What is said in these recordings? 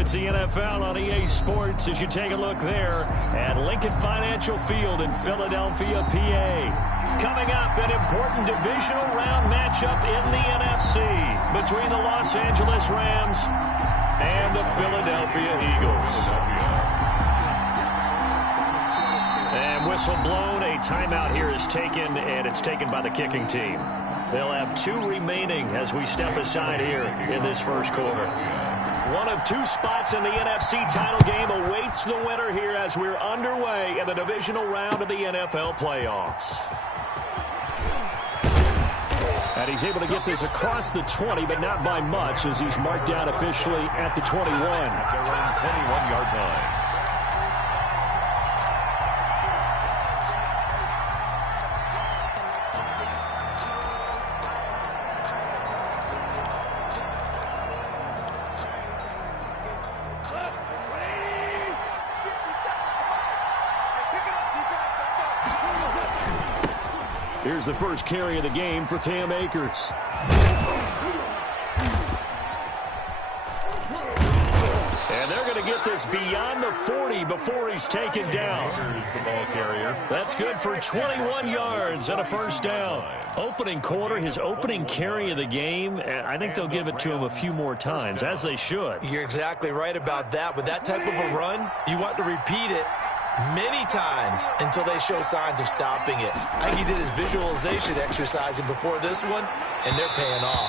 It's the NFL on EA Sports as you take a look there at Lincoln Financial Field in Philadelphia, PA. Coming up, an important divisional round matchup in the NFC between the Los Angeles Rams and the Philadelphia Eagles. And whistle blown, a timeout here is taken, and it's taken by the kicking team. They'll have 2 remaining as we step aside here in this first quarter. One of 2 spots in the NFC title game awaits the winner here as we're underway in the divisional round of the NFL playoffs. And he's able to get this across the 20, but not by much as he's marked down officially at the 21. At their own 21-yard line. Here's the first carry of the game for Cam Akers. And they're going to get this beyond the 40 before he's taken down. Here's the ball carrier. That's good for 21 yards and a first down. Opening quarter, his opening carry of the game, and I think they'll give it to him a few more times, as they should. You're exactly right about that. With that type of a run, you want to repeat it many times until they show signs of stopping it. I think he did his visualization exercising before this one, and they're paying off.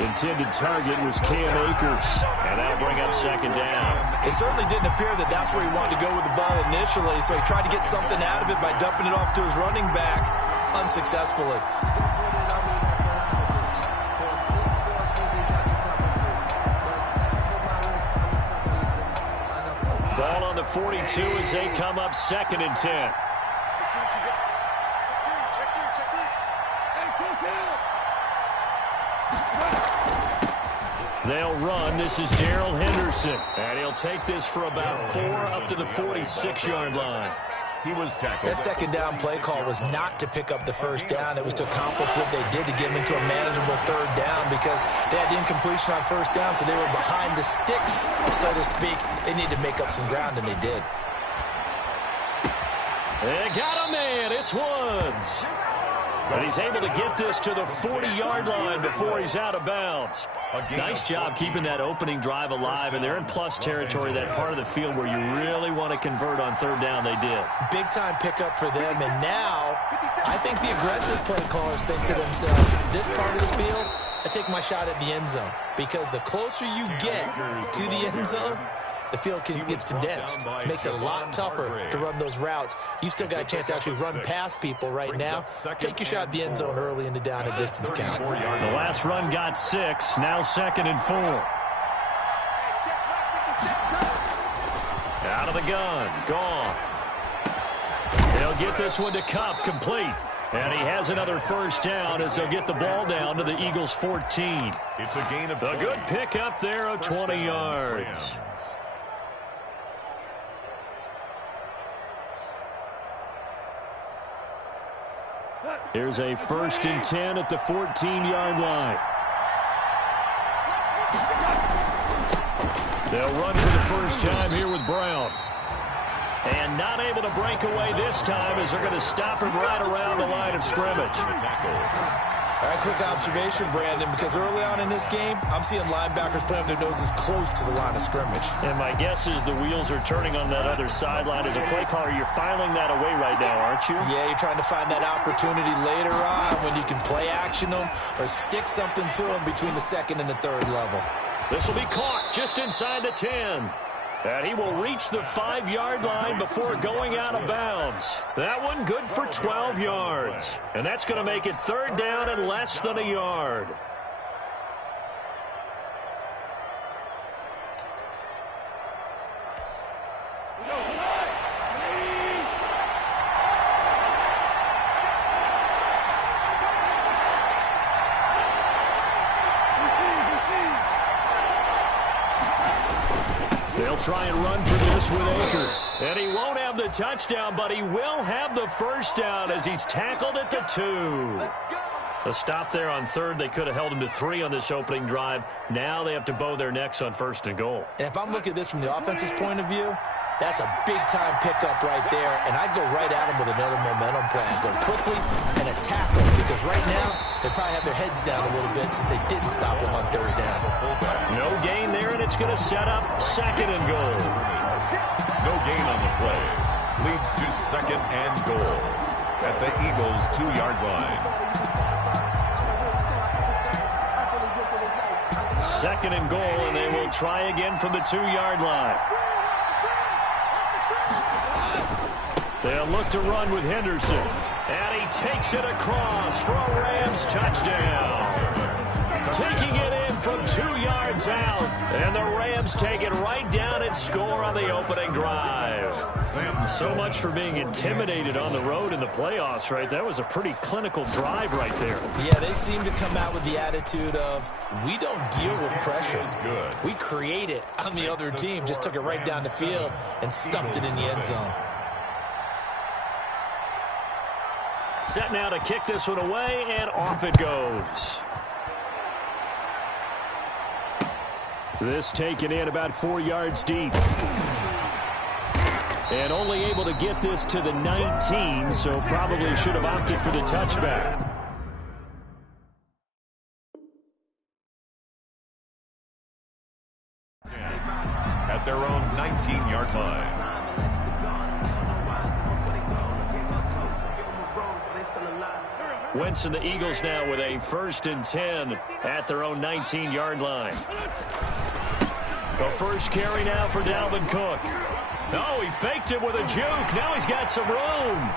Intended target was Cam Akers, and that'll bring up second down. It certainly didn't appear that that's where he wanted to go with the ball initially, so he tried to get something out of it by dumping it off to his running back unsuccessfully. Ball on the 42 as they come up 2nd and 10. They'll run. This is Darrell Henderson. And he'll take this for about 4 up to the 46-yard line. He was tackled. That second down play call was not to pick up the first down. It was to accomplish what they did to get them into a manageable 3rd down because they had the incompletion on first down, so they were behind the sticks, so to speak. They needed to make up some ground, and they did. They got a man. It's Woods. But he's able to get this to the 40-yard line before he's out of bounds. Nice job keeping that opening drive alive, and they're in plus territory, that part of the field where you really want to convert on 3rd down. They did. Big-time pickup for them, and now I think the aggressive play callers think to themselves, this part of the field, I take my shot at the end zone, because the closer you get to the end zone, the field gets condensed. Makes it a lot tougher to run those routes. You still got a chance to actually run past people right now. Take your shot at the end zone early in the down and distance count. The last run got 6. Now 2nd and 4. Out of the gun. Gone. They'll get this one to Kupp, complete. And he has another first down as they'll get the ball down to the Eagles' 14. It's a gain of 20. A good pickup there of 20 yards. Here's a 1st and 10 at the 14-yard line. They'll run for the first time here with Brown. And not able to break away this time as they're going to stop him right around the line of scrimmage. All right, quick observation, Brandon, because early on in this game, I'm seeing linebackers playing their noses close to the line of scrimmage. And my guess is the wheels are turning on that other sideline. As a play caller, you're filing that away right now, aren't you? Yeah, you're trying to find that opportunity later on when you can play action them or stick something to them between the 2nd and the 3rd level. This will be caught just inside the 10. And he will reach the 5-yard line before going out of bounds. That one good for 12 yards. And that's going to make it 3rd down and less than a yard. Try and run for this with Akers. And he won't have the touchdown, but he will have the first down as he's tackled at the 2. A stop there on third. They could have held him to 3 on this opening drive. Now they have to bow their necks on first and goal. And if I'm looking at this from the offense's point of view, that's a big-time pickup right there, and I'd go right at him with another momentum plan. Go quickly and attack him, because right now they probably have their heads down a little bit since they didn't stop him on third down. No gain there, and it's going to set up second and goal. No gain on the play. Leads to second and goal at the Eagles' 2-yard line. Second and goal, and they will try again from the 2-yard line. They'll look to run with Henderson. And he takes it across for a Rams touchdown. Taking it in from 2 yards out. And the Rams take it right down and score on the opening drive. So much for being intimidated on the road in the playoffs, right? That was a pretty clinical drive right there. Yeah, they seem to come out with the attitude of, we don't deal with pressure. We create it on the other team. Just took it right down the field and stuffed it in the end zone. Set now to kick this one away, and off it goes. This taken in about 4 yards deep. And only able to get this to the 19, so probably should have opted for the touchback. At their own 19-yard line. Wentz and the Eagles now with a 1st and 10 at their own 19-yard line. The first carry now for Dalvin Cook. Oh, he faked it with a juke. Now he's got some room.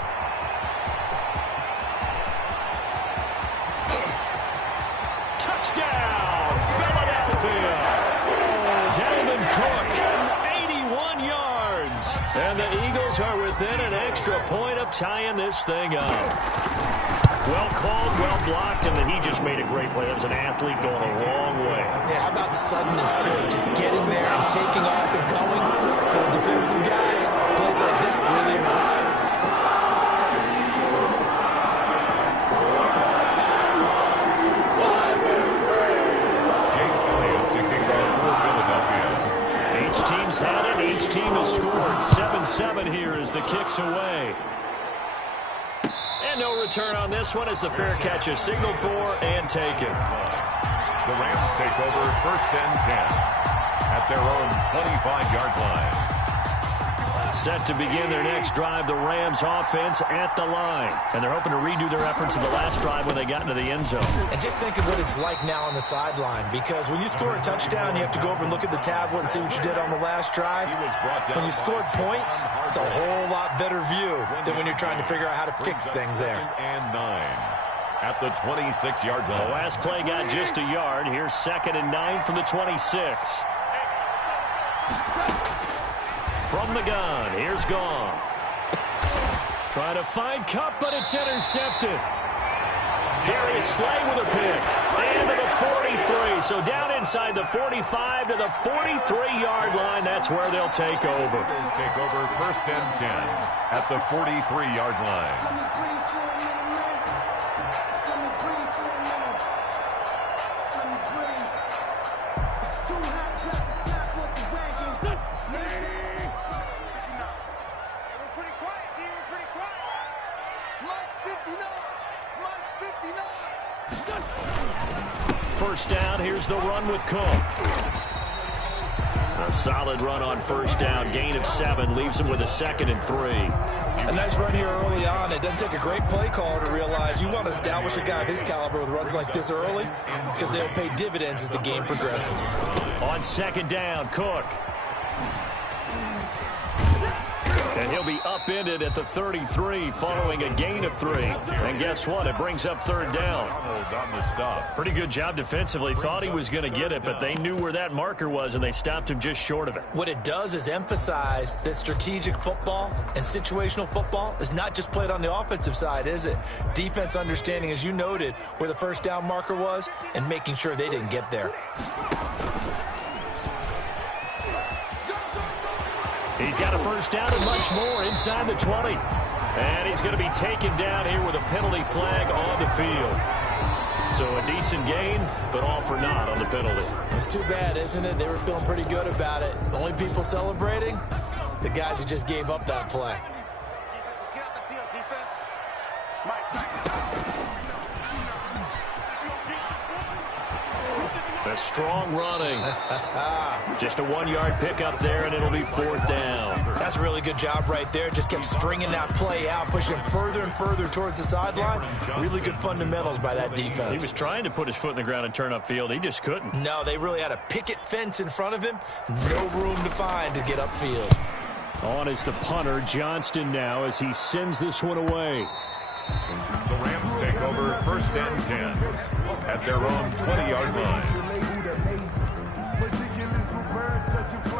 Touchdown, Philadelphia. Dalvin Cook, 81 yards. And the Eagles are within an extra point of tying this thing up. Well called, well blocked, and then he just made a great play. That was an athlete going a long way. Yeah, how about the suddenness, too? Just getting there and taking off and going. For the defensive guys, plays like that really hurt. Jake Elliott to kick off for Philadelphia. Each team's had it. Each team has scored. 7-7 here as the kick's away. And no return on this one as the fair catch is signaled for and taken. The Rams take over 1st and 10 at their own 25-yard line. Set to begin their next drive, the Rams offense at the line. And they're hoping to redo their efforts in the last drive when they got into the end zone. And just think of what it's like now on the sideline, because when you score a touchdown, you have to go over and look at the tablet and see what you did on the last drive. When you scored points, it's a whole lot better view than when you're trying to figure out how to fix things there. 2nd and 9 at the 26-yard line. The last play got just a yard. Here's 2nd and 9 from the 26. From the gun, here's Goff. Trying to find Kupp, but it's intercepted. Darius Slay with a pick. And to the 43. So down inside the 45 to the 43-yard line. That's where they'll take over. Take over 1st and 10 at the 43-yard line. First down, here's the run with Cook. A solid run on first down. Gain of 7 leaves him with a 2nd and 3. A nice run here early on. It doesn't take a great play caller to realize you want to establish a guy of his caliber with runs like this early, because they'll pay dividends as the game progresses. On 2nd down, Cook. And he'll be upended at the 33 following a gain of 3. And guess what? It brings up 3rd down. On the stop. Pretty good job defensively. Thought he was going to get it, but they knew where that marker was, and they stopped him just short of it. What it does is emphasize that strategic football and situational football is not just played on the offensive side, is it? Defense understanding, as you noted, where the first down marker was and making sure they didn't get there. He's got a first down and much more inside the 20. And he's going to be taken down here with a penalty flag on the field. So a decent gain, but all for naught on the penalty. It's too bad, isn't it? They were feeling pretty good about it. The only people celebrating, the guys who just gave up that play. A strong running. Just a 1-yard pickup there, and it'll be 4th down. That's a really good job right there. Just kept stringing that play out, pushing further and further towards the sideline. Really good fundamentals by that defense. He was trying to put his foot in the ground and turn upfield. He just couldn't. No, they really had a picket fence in front of him. No room to find to get upfield. On is the punter, Johnston, now as he sends this one away. The Rams take over 1st and 10 at their own 20-yard line.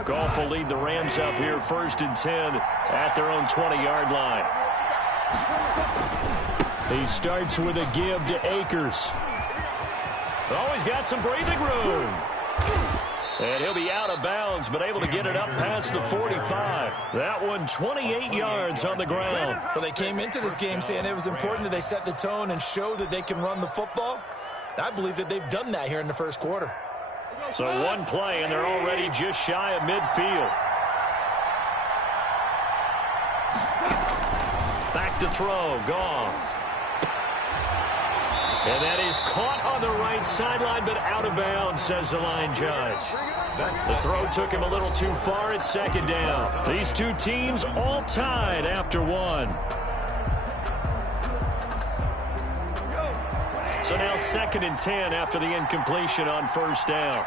Goff will lead the Rams up here 1st and 10 at their own 20-yard line. He starts with a give to Akers. Oh, he's got some breathing room. And he'll be out of bounds, but able to get it up past the 45. That one 28 yards on the ground. Well, they came into this game saying it was important that they set the tone and show that they can run the football. I believe that they've done that here in the first quarter. So one play, and they're already just shy of midfield. Back to throw, Goff. And that is caught on the right sideline, but out of bounds, says the line judge. The throw took him a little too far. It's 2nd down. These two teams all tied after one. So now 2nd and 10 after the incompletion on 1st down.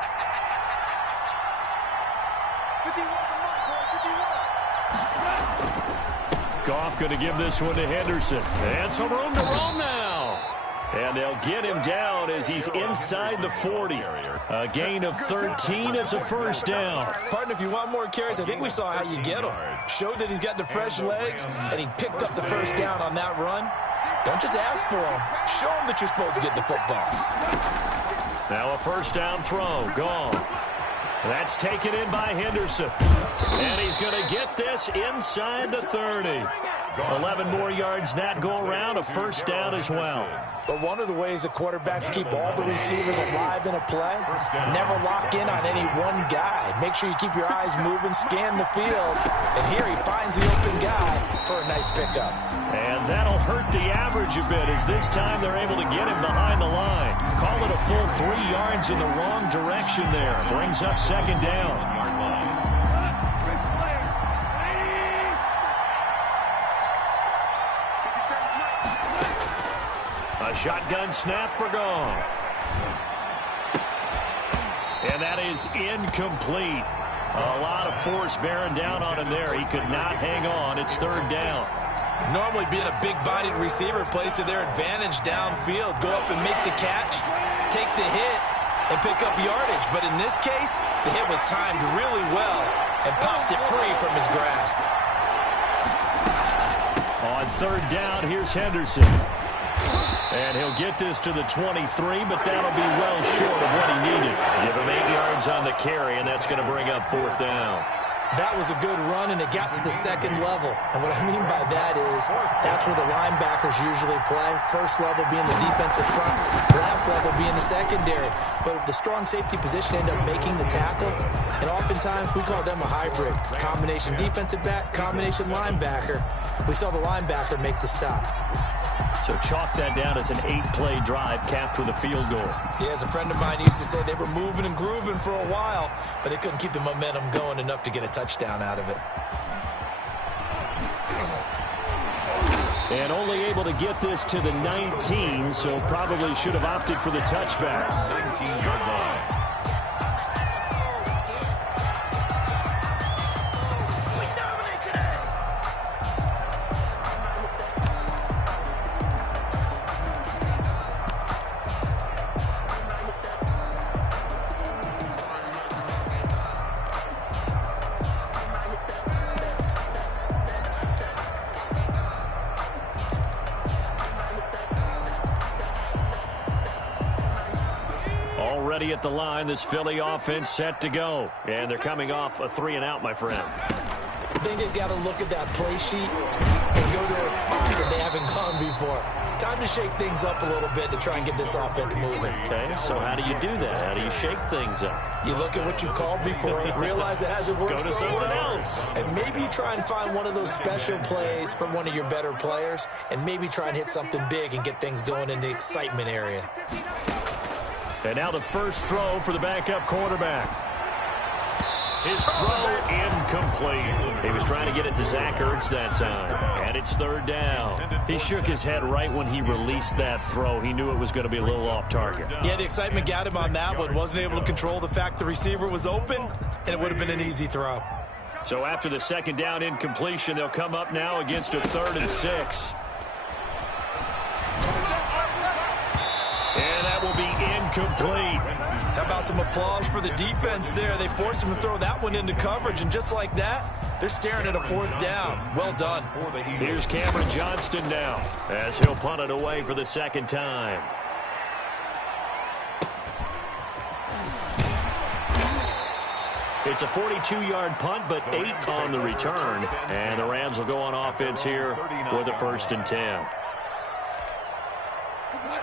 Goff going to give this one to Henderson. And some room to roam now. And they'll get him down as he's inside the 40. A gain of 13. It's a 1st down. Partner, if you want more carries, I think we saw how you get him. Showed that he's got the fresh legs, and he picked up the 1st down on that run. Don't just ask for him. Show him that you're supposed to get the football. Now a 1st down throw. Gone. That's taken in by Henderson. And he's going to get this inside the 30. 11 more yards that go around. A 1st down as well. But one of the ways that quarterbacks keep all the receivers alive in a play, never lock in on any one guy. Make sure you keep your eyes moving, scan the field. And here he finds the open guy for a nice pickup. And that'll hurt the average a bit as this time they're able to get him behind the line. Call it a full 3 yards in the wrong direction there. Brings up 2nd down. A shotgun snap for Goff. And that is incomplete. A lot of force bearing down on him there. He could not hang on. It's 3rd down. Normally being a big-bodied receiver plays to their advantage downfield. Go up and make the catch, take the hit, and pick up yardage. But in this case, the hit was timed really well and popped it free from his grasp. On 3rd down, here's Henderson. And he'll get this to the 23, but that'll be well short of what he needed. Give him 8 yards on the carry, and that's going to bring up 4th down. That was a good run, and it got to the 2nd level. And what I mean by that is that's where the linebackers usually play. First level being the defensive front, last level being the secondary. But the strong safety position ended up making the tackle, and oftentimes we call them a hybrid. Combination defensive back, combination linebacker. We saw the linebacker make the stop. So chalk that down as an 8-play drive capped with a field goal. Yeah, as a friend of mine used to say, they were moving and grooving for a while, but they couldn't keep the momentum going enough to get a touchdown out of it. And only able to get this to the 19, so probably should have opted for the touchback. 19-yard line. Already at the line, this Philly offense set to go. And they're coming off a 3-and-out, my friend. I think they've got to look at that play sheet and go to a spot that they haven't gone before. Time to shake things up a little bit to try and get this offense moving. Okay, so how do you do that? How do you shake things up? You look at what you've called before, realize it hasn't worked Go to so something well, else. and maybe you try and find one of those special plays from one of your better players, and maybe try and hit something big and get things going in the excitement area. And now the first throw for the backup quarterback. His throw incomplete. He was trying to get it to Zach Ertz that time. And it's third down. He shook his head right when he released that throw. He knew it was going to be a little off target. Yeah, the excitement got him on that one. Wasn't able to control the fact the receiver was open, and it would have been an easy throw. So after the second down incompletion, they'll come up now against a 3rd and 6. And that will be incomplete. How about some applause for the defense there? They forced him to throw that one into coverage, and just like that, they're staring at a 4th down. Well done. Here's Cameron Johnston now as he'll punt it away for the second time. It's a 42-yard punt, but 8 on the return. And the Rams will go on offense here with a 1st and 10.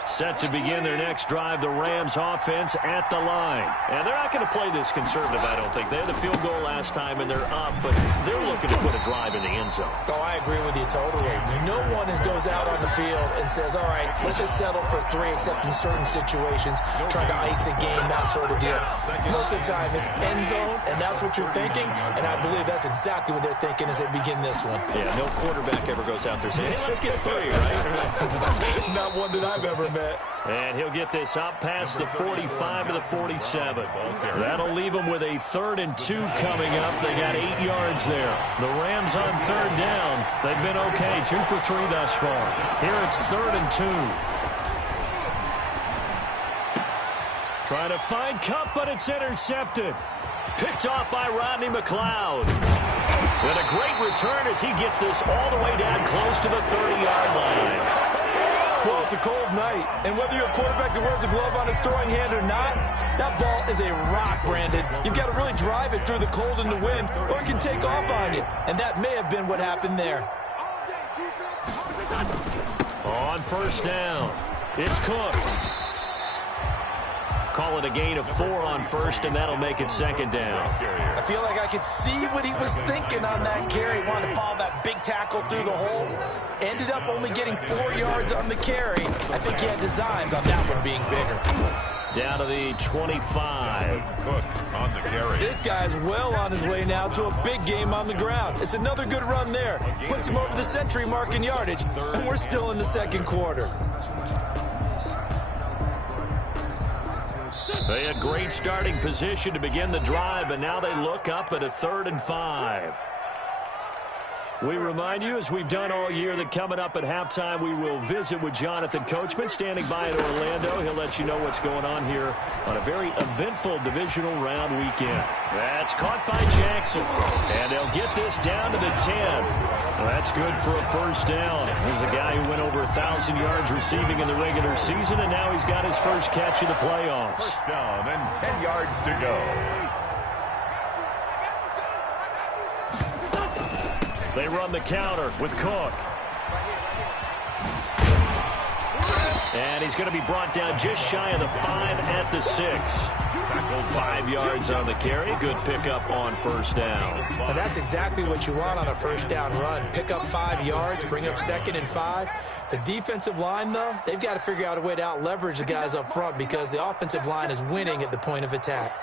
Set to begin their next drive, the Rams offense at the line. And they're not going to play this conservative, I don't think. They had the field goal last time, and they're up, but they're looking to put a drive in the end zone. Oh, I agree with you totally. No one goes out on the field and says, all right, let's just settle for 3, except in certain situations, trying to ice a game, that sort of deal. Most of the time, it's end zone, and that's what you're thinking, and I believe that's exactly what they're thinking as they begin this one. Yeah, no quarterback ever goes out there saying, hey, let's get 3, right? Not one that I've ever met. And he'll get this up past the 45 to the 47. That'll leave them with a 3rd and 2 coming up. They got 8 yards there. The Rams on 3rd down. They've been okay, 2 for 3 thus far. Here it's 3rd and 2. Trying to find Kupp, but it's intercepted. Picked off by Rodney McLeod. And a great return as he gets this all the way down close to the 30-yard line. Well, it's a cold night, and whether you're a quarterback that wears a glove on his throwing hand or not, that ball is a rock, Brandon. You've got to really drive it through the cold and the wind, or it can take off on you, and that may have been what happened there. On 1st down, it's Cook. Call it a gain of 4 on 1st, and that'll make it 2nd down. I feel like I could see what he was thinking on that carry. Wanted to follow that big tackle through the hole. Ended up only getting 4 yards on the carry. I think he had designs on that one being bigger. Down to the 25. Cook on the carry. This guy's well on his way now to a big game on the ground. It's another good run there. Puts him over the century mark in yardage, and we're still in the 2nd quarter. They had great starting position to begin the drive, but now they look up at a 3rd and 5. We remind you, as we've done all year, that coming up at halftime, we will visit with Jonathan Coachman, standing by in Orlando. He'll let you know what's going on here on a very eventful divisional round weekend. That's caught by Jackson, and they'll get this down to the 10. Well, that's good for a 1st down. He's a guy who went over 1,000 yards receiving in the regular season, and now he's got his first catch of the playoffs. 1st down and 10 yards to go. They run the counter with Cook. And he's going to be brought down just shy of the 5 at the 6. Tackled 5 yards on the carry. Good pickup on 1st down. And that's exactly what you want on a 1st down run. Pick up 5 yards, bring up 2nd and 5. The defensive line, though, they've got to figure out a way to out-leverage the guys up front because the offensive line is winning at the point of attack.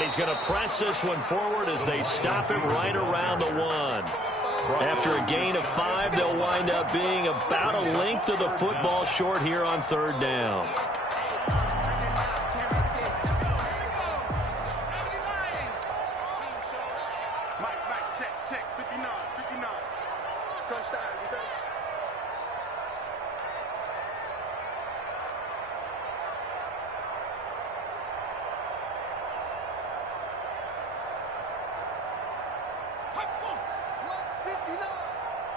He's going to press this one forward as they stop him right around the 1. After a gain of 5, they'll wind up being about a length of the football short here on 3rd down. Check, 59. Touchdown, defense.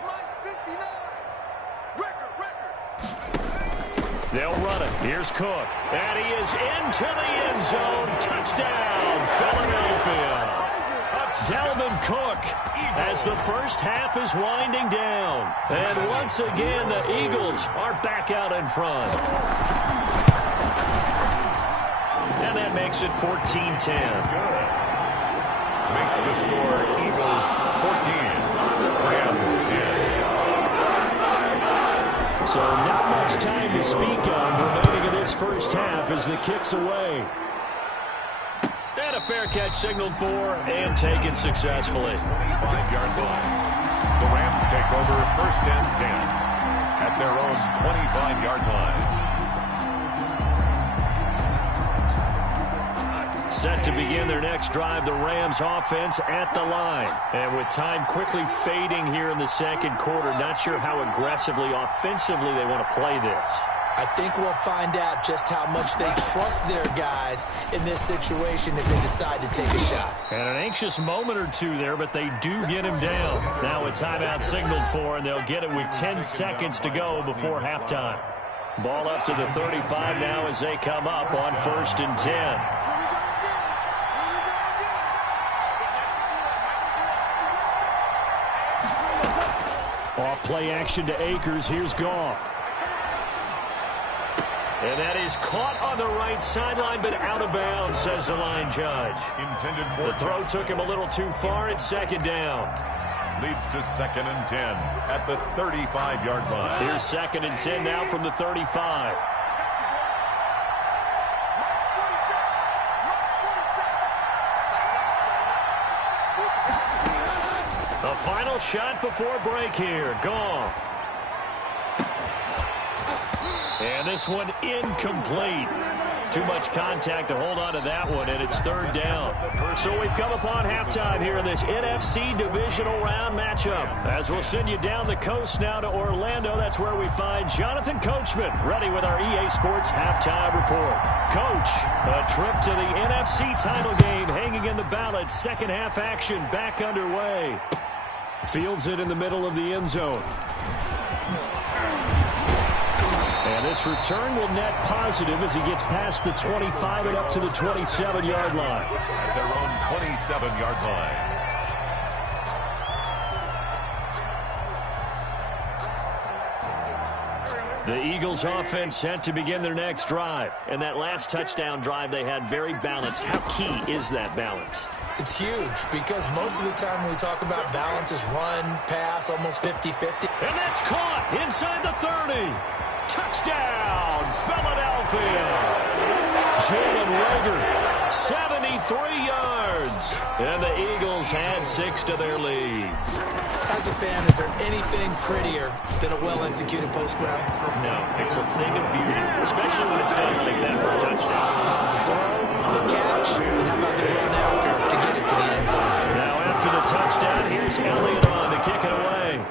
Mike's 59. Record. They'll run it. Here's Cook. And he is into the end zone. Touchdown, Philadelphia. Dalvin Cook as the first half is winding down. And once again, the Eagles are back out in front. And that makes it 14-10. Makes the score Eagles 14, Rams 10. So not much time to speak of remaining in this first half as the kick's away. And a fair catch signaled for and taken successfully. 25-yard line. The Rams take over first and 10 at their own 25-yard line. Set to begin their next drive, the Rams offense at the line. And with time quickly fading here in the second quarter, not sure how aggressively, offensively they want to play this. I think we'll find out just how much they trust their guys in this situation if they decide to take a shot. And an anxious moment or two there, but they do get him down. Now a timeout signaled for, and they'll get it with 10 seconds to go before halftime. Ball up to the 35 now as they come up on first and 10. Off play action to Akers. Here's Goff. And that is caught on the right sideline, but out of bounds, says the line judge. Intended for the throw took him a little too far. It's second down. Leads to second and 10 at the 35-yard line. Here's second and 10 now from the 35. A final shot before break here. Goff. And this one incomplete. Too much contact to hold on to that one, and it's third down. So we've come upon halftime here in this NFC divisional round matchup. As we'll send you down the coast now to Orlando, that's where we find Jonathan Coachman, ready with our EA Sports halftime report. Coach, a trip to the NFC title game hanging in the balance. Second half action back underway. Fields it in the middle of the end zone. And this return will net positive as he gets past the 25 and up to the 27-yard line. At their own 27-yard line. The Eagles offense set to begin their next drive. And that last touchdown drive they had very balanced. How key is that balance? It's huge because most of the time when we talk about balance is run, pass, almost 50-50. And that's caught inside the 30. Touchdown, Philadelphia. Jalen Reagor, 73 yards. And the Eagles had 6 to their lead. As a fan, is there anything prettier than a well-executed post route? No, it's a thing of beauty, especially when it's done like that for a touchdown. The throw, the catch, and how about the run after to get it to the end zone? Now after the touchdown, here's Elliott on to kick it away.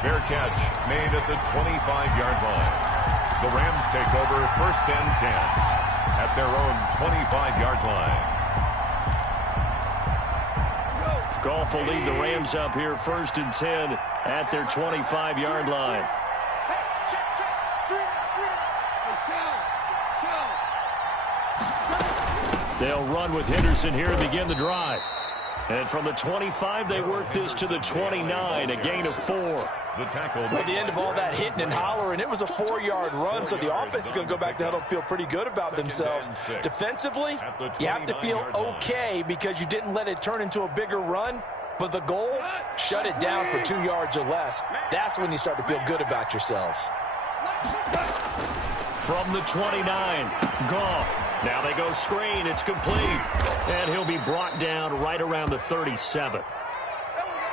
Fair catch made at the 25-yard line. The Rams take over first and 10 at their own 25-yard line. Goff will lead the Rams up here first and 10 at their 25-yard line. They'll run with Henderson here and begin the drive. And from the 25, they work this to the 29, a gain of 4. The tackle. At the end of all that hitting and hollering, it was a 4-yard run, so the offense is going to go back to huddle and feel pretty good about themselves. Defensively, you have to feel okay because you didn't let it turn into a bigger run, but the goal, shut it down for 2 yards or less. That's when you start to feel good about yourselves. From the 29, Goff. Now they go screen. It's complete. And he'll be brought down right around the 37.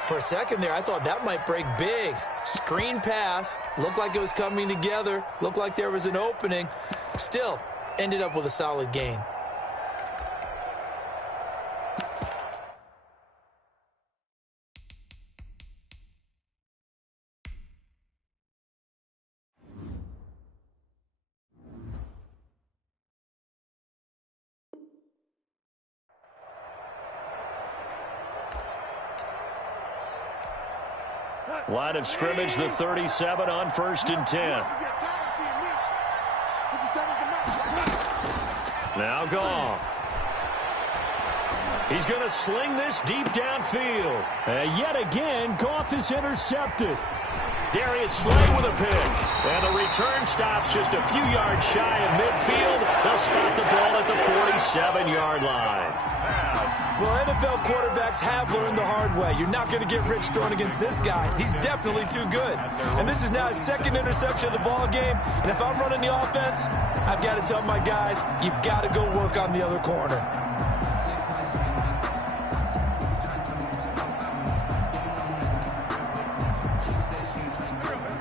For a second there, I thought that might break big. Screen pass. Looked like it was coming together. Looked like there was an opening. Still, ended up with a solid gain. Line of scrimmage, the 37 on 1st and 10. Now Goff. He's going to sling this deep downfield. Yet again, Goff is intercepted. Darius Slay with a pick. And the return stops just a few yards shy of midfield. They'll spot the ball at the 47-yard line. Well, NFL quarterbacks have learned the hard way. You're not going to get rich throwing against this guy. He's definitely too good. And this is now his second interception of the ball game. And if I'm running the offense, I've got to tell my guys, you've got to go work on the other corner.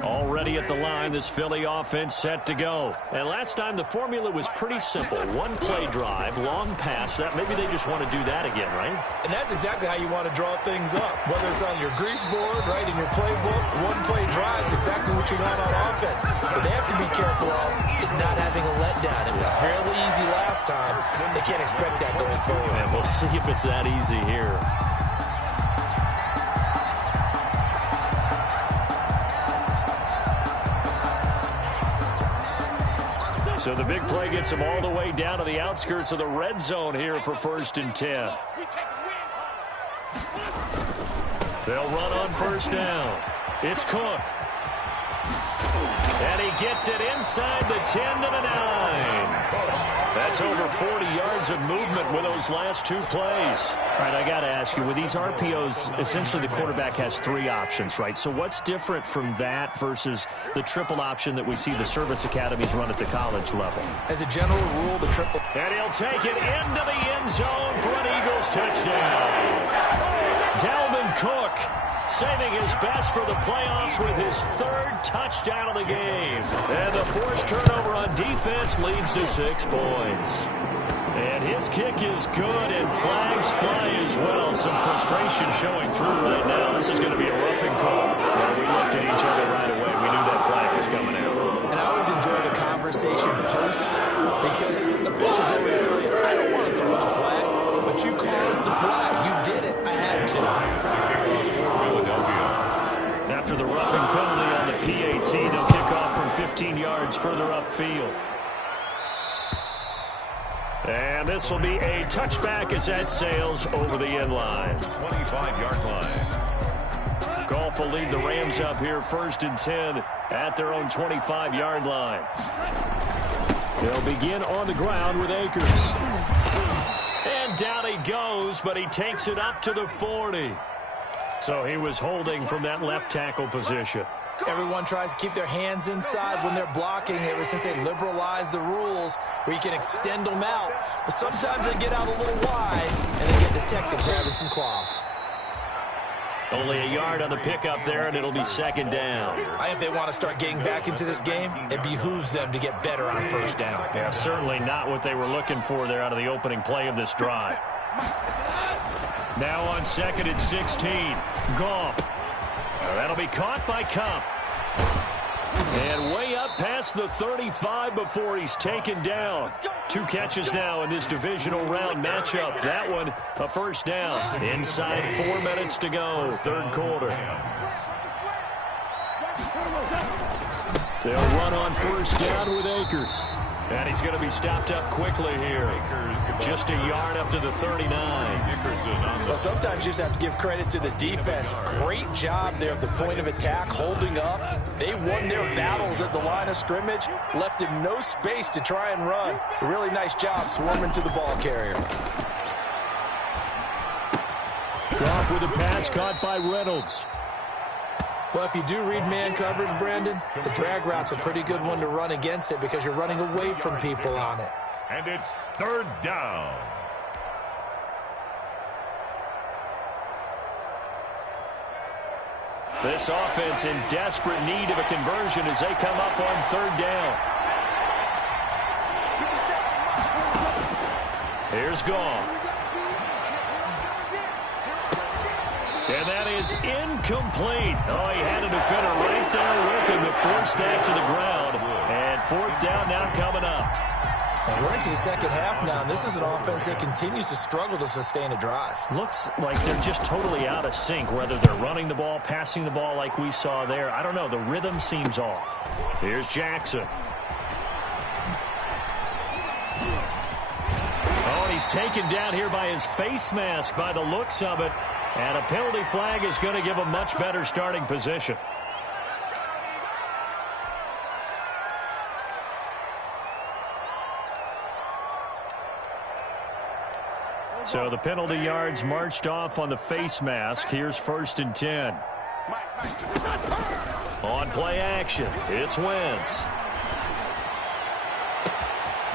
Already at the line, this Philly offense set to go. And last time, the formula was pretty simple. One-play drive, long pass. That maybe they just want to do that again, right? And that's exactly how you want to draw things up. Whether it's on your grease board, right, in your playbook, one-play drive is exactly what you want on offense. What they have to be careful of is not having a letdown. It was fairly easy last time. They can't expect that going forward. And we'll see if it's that easy here. So the big play gets them all the way down to the outskirts of the red zone here for 1st and 10. They'll run on 1st down. It's Cook. And he gets it inside the 10 to the 9. That's over 40 yards of movement with those last 2 plays. All right, I got to ask you, with these RPOs, essentially the quarterback has 3 options, right? So what's different from that versus the triple option that we see the service academies run at the college level? As a general rule, the triple... And he'll take it into the end zone for an Eagles touchdown. Dalvin Cook saving his best for the playoffs with his 3rd touchdown of the game. And the forced turnover on defense leads to 6 points. And his kick is good, and flags fly as well. Some frustration showing through right now. This is going to be a roughing call. And we looked at each other right away. We knew that flag was coming out. And I always enjoy the conversation post, because officials always tell you, I don't want to throw the flag, but you caused the play. You did it. I had to. After the roughing penalty on the PAT, they'll kick off from 15 yards further upfield. And this will be a touchback as that sails over the end line. 25-yard line. Goff will lead the Rams up here 1st and 10 at their own 25-yard line. They'll begin on the ground with Akers. And down he goes, but he takes it up to the 40. So he was holding from that left tackle position. Everyone tries to keep their hands inside when they're blocking ever since they liberalized the rules where you can extend them out. But sometimes they get out a little wide and they get detected grabbing some cloth. Only a yard on the pickup there, and it'll be 2nd down. I think if they want to start getting back into this game, it behooves them to get better on 1st down. Yeah, certainly not what they were looking for there out of the opening play of this drive. Now on 2nd and 16, Goff. That'll be caught by Kupp. And way up past the 35 before he's taken down. 2 catches now in this divisional round matchup. That one, a 1st down. Inside 4 minutes to go, 3rd quarter. They'll run on 1st down with Akers. And he's going to be stopped up quickly here. Just a yard up to the 39. Well, sometimes you just have to give credit to the defense. Great job there at the point of attack, holding up. They won their battles at the line of scrimmage, left him no space to try and run. A really nice job swarming to the ball carrier. Goff with a pass caught by Reynolds. Well, if you do read man coverage, Brandon, the drag route's a pretty good one to run against it because you're running away from people on it. And it's 3rd down. This offense in desperate need of a conversion as they come up on 3rd down. Here's Goff. And that is incomplete. Oh, he had a defender right there with him to force that to the ground. And 4th down now coming up. And we're into the second half now, and this is an offense that continues to struggle to sustain a drive. Looks like they're just totally out of sync, whether they're running the ball, passing the ball like we saw there. I don't know. The rhythm seems off. Here's Jackson. Oh, he's taken down here by his face mask by the looks of it. And a penalty flag is going to give a much better starting position. So the penalty yards marched off on the face mask. Here's 1st and 10. On play action, it's Wentz.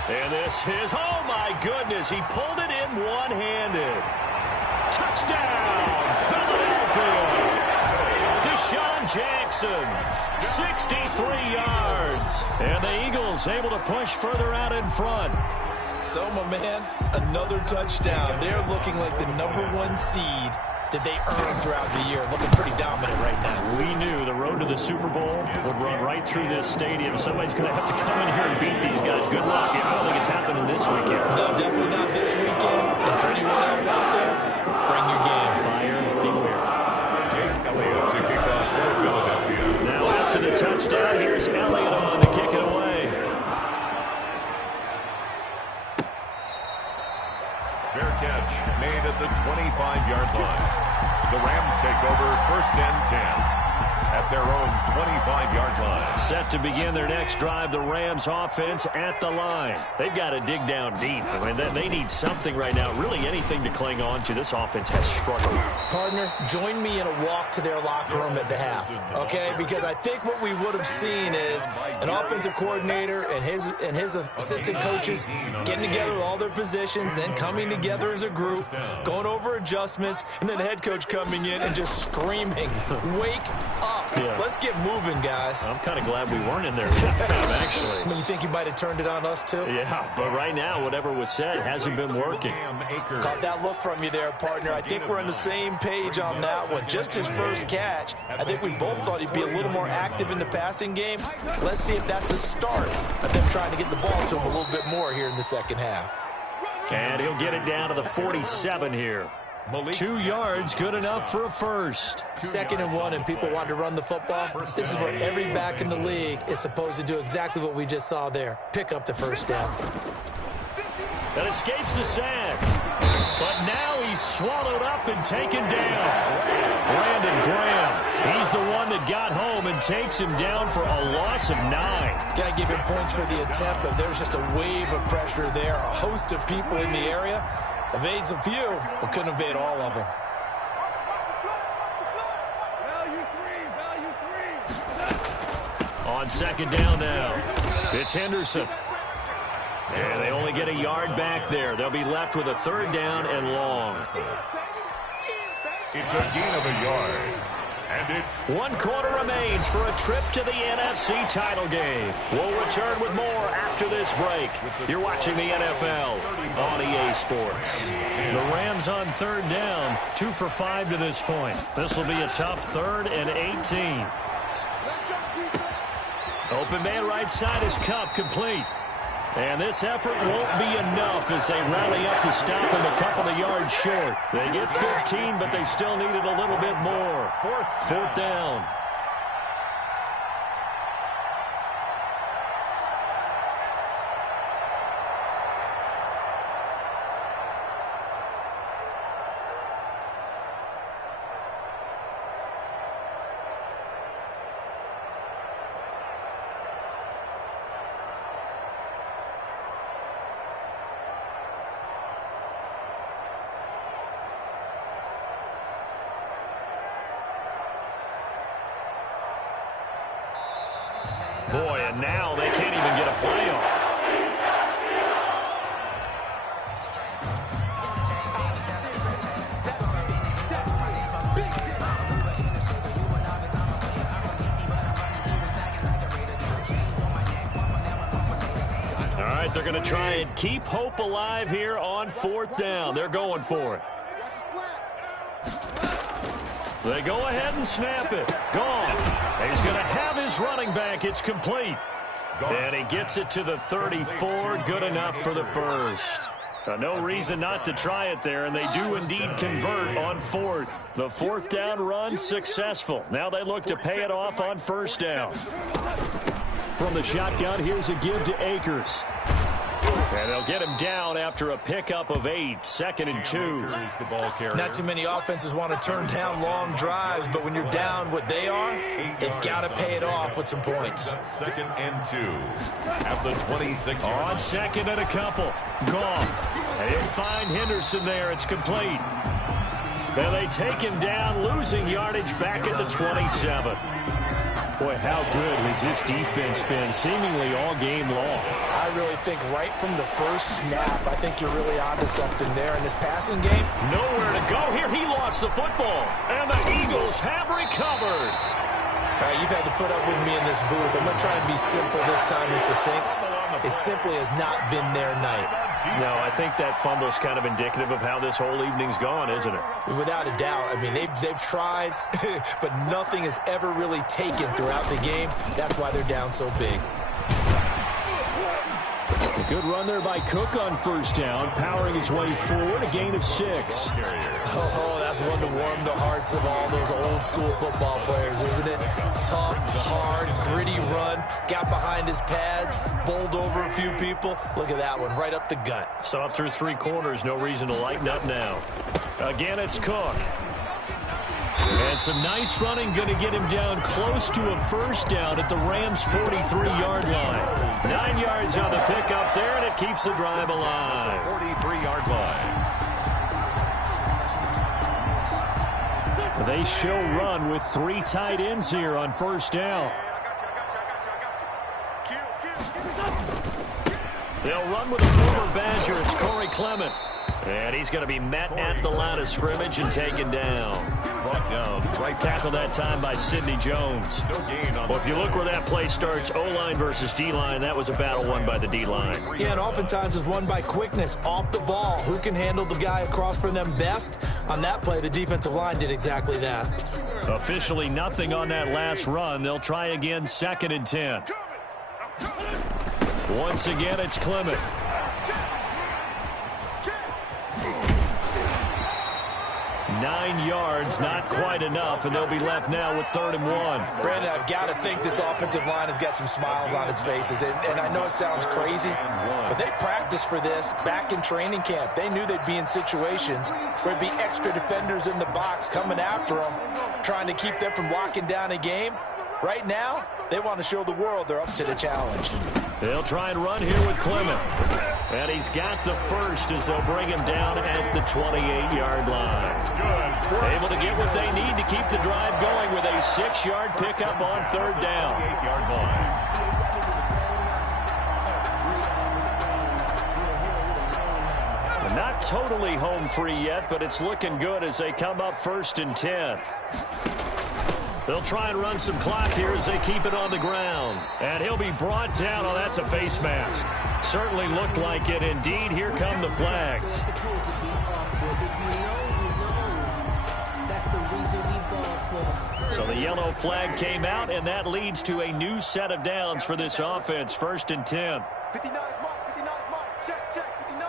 And this is, oh my goodness, he pulled it in one-handed. Touchdown, Philadelphia. Deshaun Jackson, 63 yards. And the Eagles able to push further out in front. So, my man, another touchdown. They're looking like the #1 seed that they earned throughout the year. Looking pretty dominant right now. We knew the road to the Super Bowl would run right through this stadium. Somebody's going to have to come in here and beat these guys. Good luck. I don't think it's happening this weekend. No, definitely not this weekend. And for anyone else out there, bring your game. Buyer beware. Elliott to kick off for Philadelphia. Now after the touchdown, here's Elliott on to kick it away. Fair catch made at the 25-yard line. The Rams take over 1st and 10 at their own 25-yard line. Set to begin their next drive, the Rams offense at the line. They've got to dig down deep. I mean, they need something right now, really anything to cling on to. This offense has struggled. Partner, join me in a walk to their locker room at the half, okay? Because I think what we would have seen is an offensive coordinator and his assistant coaches getting together with all their positions, then coming together as a group, going over adjustments, and then the head coach coming in and just screaming, wake up. Yeah. Let's get moving, guys. I'm kind of glad we weren't in there at halftime, actually. I mean, you think you might have turned it on us, too? Yeah, but right now, whatever was said hasn't been working. Caught that look from you there, partner. I think we're on the same page on that one. Just his first catch. I think we both thought he'd be a little more active in the passing game. Let's see if that's the start of them trying to get the ball to him a little bit more here in the second half. And he'll get it down to the 47 here. 2 yards, good enough for a first. 2nd and 1, and people want to run the football. This is where every back in the league is supposed to do exactly what we just saw there. Pick up the first down. That escapes the sack. But now he's swallowed up and taken down. Brandon Graham. He's the one that got home and takes him down for a loss of 9. Got to give him points for the attempt, but there's just a wave of pressure there. A host of people in the area. Evades a few, but couldn't evade all of them. On 2nd down now, it's Henderson. And they only get a yard back there. They'll be left with a 3rd down and long. It's a gain of a yard. And it's 1 quarter remains for a trip to the NFC title game. We'll return with more after this break. You're watching the NFL on EA Sports. The Rams on 3rd down, 2 for 5 to this point. This will be a tough 3rd and 18. Open man right side is Kupp, complete. And this effort won't be enough as they rally up to stop him a couple of yards short. They get 15, but they still needed a little bit more. 4th down. Boy, and now they can't even get a play off. All right, they're going to try and keep hope alive here on 4th down. They're going for it. They go ahead and snap it. Gone. He's going to have his running back. It's complete. And he gets it to the 34. Good enough for the first. No reason not to try it there, and they do indeed convert on fourth. The fourth down run successful. Now they look to pay it off on first down. From the shotgun, here's a give to Akers. And they'll get him down after a pickup of 8. 2nd and 2. Not too many offenses want to turn down long drives, but when you're down what they are, they've got to pay it off with some points. 2nd and 2 at the 26. On 2nd and a couple. Goff. And he'll find Henderson there. It's complete. And they take him down, losing yardage back at the 27. Boy, how good has this defense been seemingly all game long? I really think right from the first snap, I think you're really onto something there in this passing game. Nowhere to go here. He lost the football. And the Eagles have recovered. All right, you've had to put up with me in this booth. I'm going to try and be simple this time and succinct. It simply has not been their night. No, I think that fumble's kind of indicative of how this whole evening's gone, isn't it? Without a doubt. I mean, they've tried, but nothing has ever really taken throughout the game. That's why they're down so big. A good run there by Cook on first down, powering his way forward, a gain of 6. Oh, that's one to warm the hearts of all those old school football players, isn't it? Tough, hard, gritty run, got behind his pads, bowled over a few people. Look at that one, right up the gut. So up through 3 quarters, no reason to lighten up now. Again, it's Cook. And some nice running, going to get him down close to a first down at the Rams' 43-yard line. 9 yards on the pickup there, and it keeps the drive alive. 43-yard line. They show run with 3 tight ends here on first down. They'll run with a former Badger. It's Corey Clement. And he's going to be met at the line of scrimmage and taken down. Brought down. Right tackle that time by Sidney Jones. No gain on. Well, if you look where that play starts, O-line versus D-line, that was a battle won by the D-line. Yeah, and oftentimes it's won by quickness off the ball. Who can handle the guy across from them best? On that play, the defensive line did exactly that. Officially nothing on that last run. They'll try again, 2nd and 10. Once again, it's Clement. 9 yards, not quite enough, and they'll be left now with 3rd and 1. Brandon, I've got to think this offensive line has got some smiles on its faces. And I know it sounds crazy, but they practiced for this back in training camp. They knew they'd be in situations where there'd be extra defenders in the box coming after them, trying to keep them from locking down a game. Right now, they want to show the world they're up to the challenge. They'll try and run here with Clement. And he's got the first as they'll bring him down at the 28-yard line. Able to get what they need to keep the drive going with a 6-yard pickup on 3rd down. 8-yard line. Not totally home free yet, but it's looking good as they come up 1st and 10. They'll try and run some clock here as they keep it on the ground. And he'll be brought down. Oh, that's a face mask. Certainly looked like it. Indeed, here come the flags. So the yellow flag came out, and that leads to a new set of downs for this offense. 1st and 10. 59 mark, 59 mark, check, 59.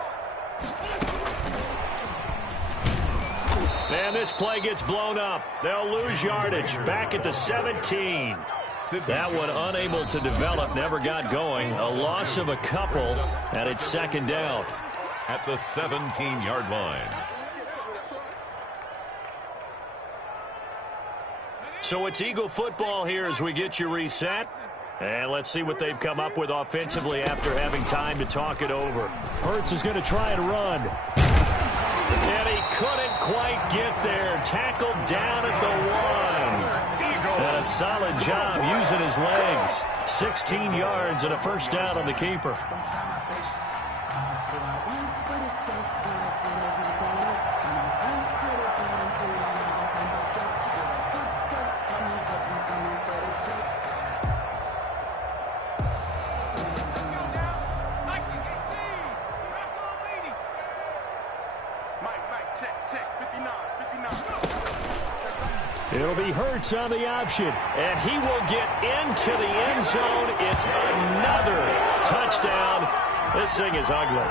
And this play gets blown up. They'll lose yardage. Back at the 17. That one unable to develop, never got going. A loss of a couple, and it's 2nd down. At the 17-yard line. So it's Eagle football here as we get you reset. And let's see what they've come up with offensively after having time to talk it over. Hurts is going to try and run. And he couldn't quite get there. Tackled down at the 1. And a solid job using his legs. 16 yards and a first down on the keeper. It'll be Hurts on the option. And he will get into the end zone. It's another touchdown. This thing is ugly.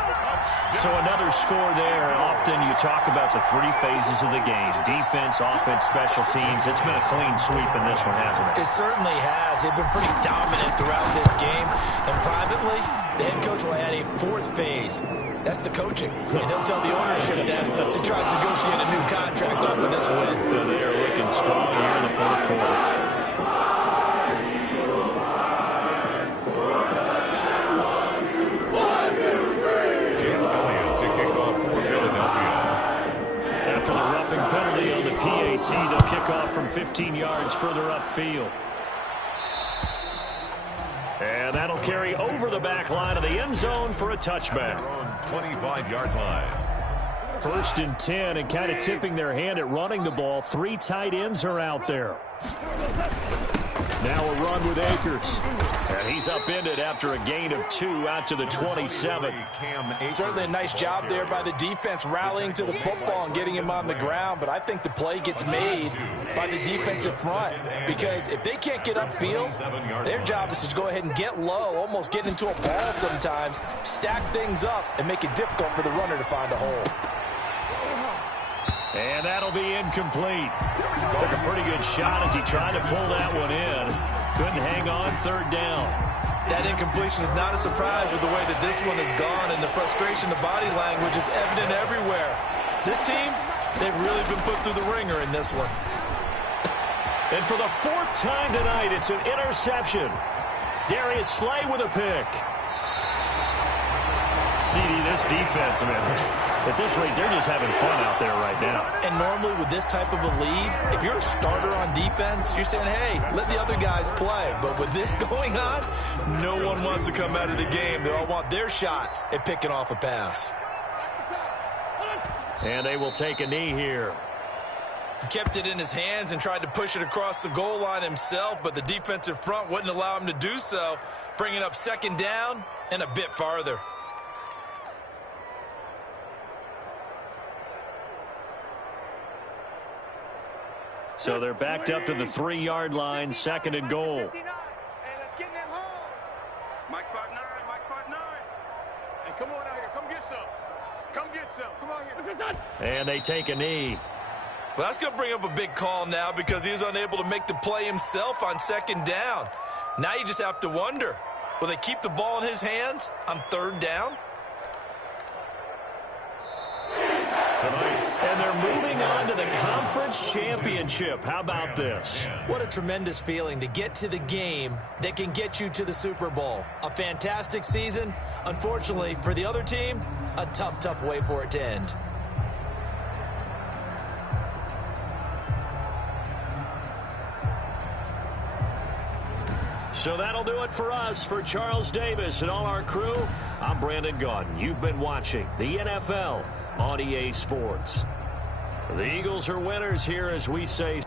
So another score there. Often you talk about the three phases of the game. Defense, offense, special teams. It's been a clean sweep in this one, hasn't it? It certainly has. They've been pretty dominant throughout this game. And privately, the head coach will add a fourth phase. That's the coaching. And he'll tell the ownership that as he tries to negotiate a new contract off of this win. So they are looking strong here in the fourth quarter. After the roughing penalty on the PAT, they'll kick off from 15 yards further upfield. And that'll carry over the back line of the end zone for a touchback. 25-yard line. 1st and 10, and kind of tipping their hand at running the ball. 3 tight ends are out there. Now a run with Akers. And he's upended after a gain of 2 out to the 27. Certainly a nice job there by the defense rallying to the football and getting him on the ground, but I think the play gets made by the defensive front because if they can't get upfield, their job is to go ahead and get low, almost get into a ball sometimes, stack things up, and make it difficult for the runner to find a hole. And that'll be incomplete. Took a pretty good shot as he tried to pull that one in. Couldn't hang on 3rd down. That incompletion is not a surprise with the way that this one has gone, and the frustration of body language is evident everywhere. This team, they've really been put through the ringer in this one. And for the 4th time tonight, it's an interception. Darius Slay with a pick. CD, this defense, man. At this rate, they're just having fun out there right now. And normally with this type of a lead, if you're a starter on defense, you're saying, hey, let the other guys play. But with this going on, no one wants to come out of the game. They all want their shot at picking off a pass. And they will take a knee here. He kept it in his hands and tried to push it across the goal line himself, but the defensive front wouldn't allow him to do so, bringing up 2nd down and a bit farther. So they're backed up to the 3-yard line, 2nd and goal. And let's get in them holes. Mike 5'9", Mike 5'9". Hey, come on out here. Come get some. Come get some. Come on here. And they take a knee. Well, that's going to bring up a big call now because he is unable to make the play himself on 2nd down. Now you just have to wonder, will they keep the ball in his hands on 3rd down? And they're moving on to the conference championship. How about this? What a tremendous feeling to get to the game that can get you to the Super Bowl. A fantastic season. Unfortunately, for the other team, a tough, tough way for it to end. So that'll do it for us. For Charles Davis and all our crew, I'm Brandon Gaudin. You've been watching the NFL on EA Sports. The Eagles are winners here, as we say.